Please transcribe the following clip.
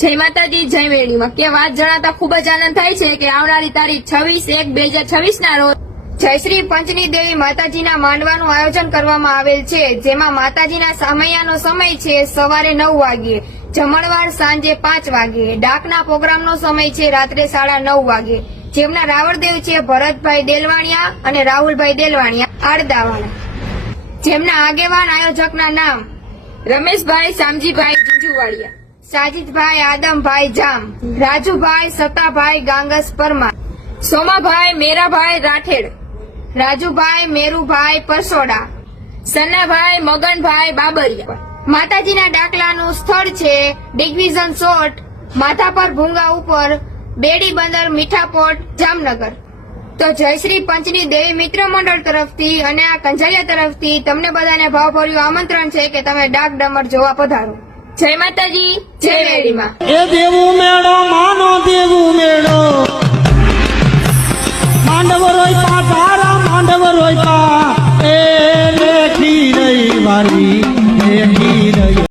જય માતાજી, જય વેણીમાં કે વાત જણાતા ખૂબ જ આનંદ થાય છે કે આવનારી તારીખ 26/1/2026 ના રોજ જયશ્રી પંચની દેવી માતાજીના માંડવાનું આયોજન કરવામાં આવેલ છે, જેમાં માતાજીના સામૈયાનો સમય છે સવારે 9 વાગ્યે, જમણવાર સાંજે 5 વાગ્યે, ડાકના પ્રોગ્રામનો સમય છે રાત્રે 9:30 વાગ્યે, જેમના રાવળદેવ છે ભરતભાઈ દેલવાણિયા અને રાહુલભાઈ દેલવાણિયા આડદાવાના, જેમના આગેવાન આયોજકના નામ રમેશભાઈ શામજીભાઈ જીંજુવાડિયા, સાજીદભાઈ આદમભાઈ જામ, રાજુભાઈ સતાભાઈ ગાંગસ પરમાર, સોમાભાઈ મેરાભાઈ રાઠેડ, રાજુભાઈ મેરુભાઈ પરસોડા, સન્નાભાઈ મગનભાઈ બાબરિયા. માતાજીના ડાકલાનું સ્થળ છે દિગ્વિઝન સોટ, માધાપર ભૂંગા ઉપર, બેડી બંદર મીઠાપોટ, જામનગર. તો જયશ્રી પંચની દેવી મિત્ર મંડળ તરફથી અને આ કંજાલિયા તરફથી તમને બધાને ભાવભર્યું આમંત્રણ છે કે તમે ડાક ડમર જોવા પધારો. જય માતાજી, જય વેડીમાં. એ દેવું મેળો માનો દેવું મેળો માંડવ રોયતા તારા માંડવ રોયતા એ લેખી રહી વારી લેખી રહી